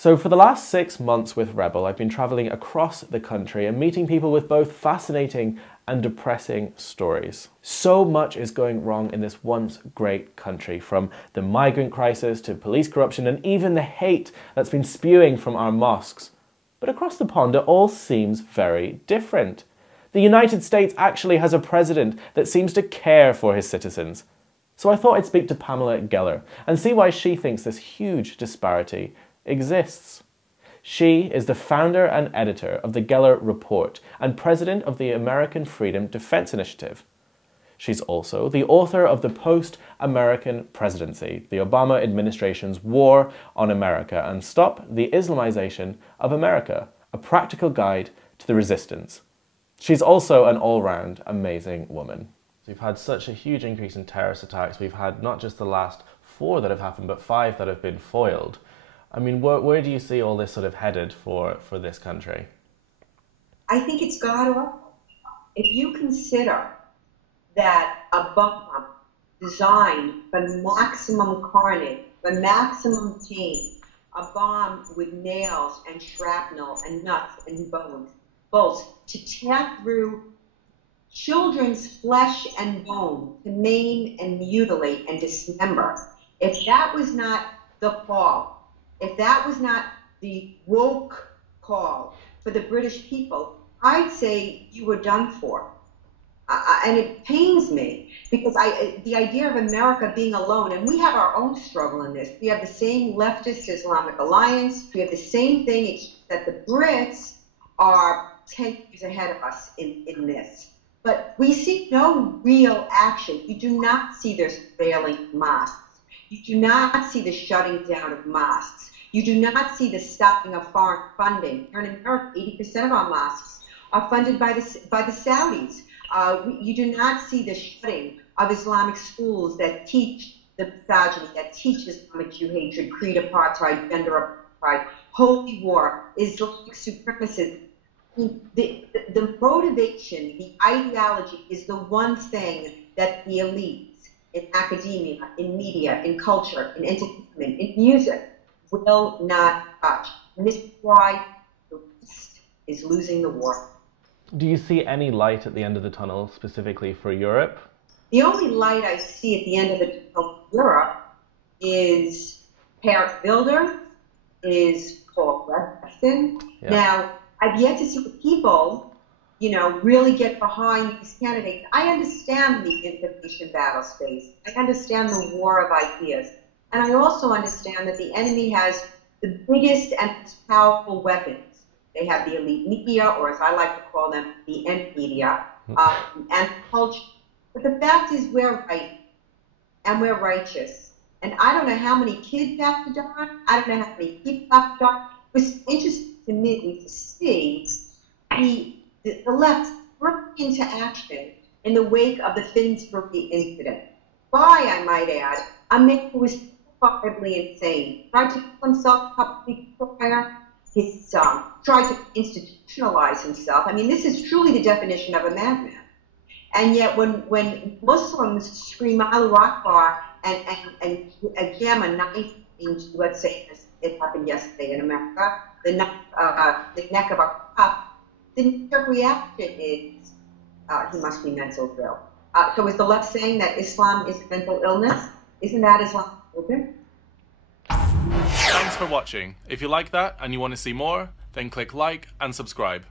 So for the last 6 months with Rebel, I've been traveling across the country and meeting people with both fascinating and depressing stories. So much is going wrong in this once great country, from the migrant crisis to police corruption and even the hate that's been spewing from our mosques. But across the pond, it all seems very different. The United States actually has a president that seems to care for his citizens. So I thought I'd speak to Pamela Geller and see why she thinks this huge disparity exists. She is the founder and editor of the Geller Report and president of the American Freedom Defense Initiative. She's also the author of The Post-American Presidency, the Obama administration's war on America and Stop the Islamization of America, a practical guide to the resistance. She's also an all-round amazing woman. We've had such a huge increase in terrorist attacks. We've had not just the last 4 that have happened, but 5 that have been foiled. I mean, where do you see all this sort of headed for this country? I think it's God awful. If you consider that a bomb designed for maximum carnage, for maximum pain, a bomb with nails and shrapnel and nuts and bolts to tear through children's flesh and bone, to maim and mutilate and dismember, if that was not the call, if that was not the woke call for the British people, I'd say you were done for. And it pains me because the idea of America being alone, and we have our own struggle in this. We have the same leftist Islamic alliance. We have the same thing, except that the Brits are 10 years ahead of us in this. But we see no real action. You do not see their failing mosques. You do not see the shutting down of mosques. You do not see the stopping of foreign funding. Here in America, 80% of our mosques are funded by the Saudis. You do not see the shutting of Islamic schools that teach the misogyny, that teach Islamic Jew hatred, creed apartheid, gender apartheid, holy war, Islamic supremacy. The motivation, the ideology is the one thing that the elites in academia, in media, in culture, in entertainment, in music will not touch. And this is why the West is losing the war. Do you see any light at the end of the tunnel specifically for Europe? The only light I see at the end of the tunnel for Europe is Paris Builder, is Paul Weston. Yeah. Now, I've yet to see the people, really get behind these candidates. I understand the information battle space. I understand the war of ideas. And I also understand that the enemy has the biggest and most powerful weapons. They have the elite media, or as I like to call them, the end media, and culture. But the fact is we're right, and we're righteous. And I don't know how many kids have to die. I don't know how many people have to die. It was interesting to me to see the left spring into action in the wake of the Finsbury incident. By, I might add, a man who was horribly insane, tried to kill himself a couple weeks prior. He's tried to institutionalize himself. I mean, this is truly the definition of a madman. And yet, when Muslims scream Allahu Akbar and jam a knife into, let's say, it happened yesterday in America, the neck of a cop, the knee-jerk reaction is he must be mentally ill. So is the left saying that Islam is a mental illness? Isn't that Islam? Thanks for watching. If you like that and you want to see more, then click like and subscribe.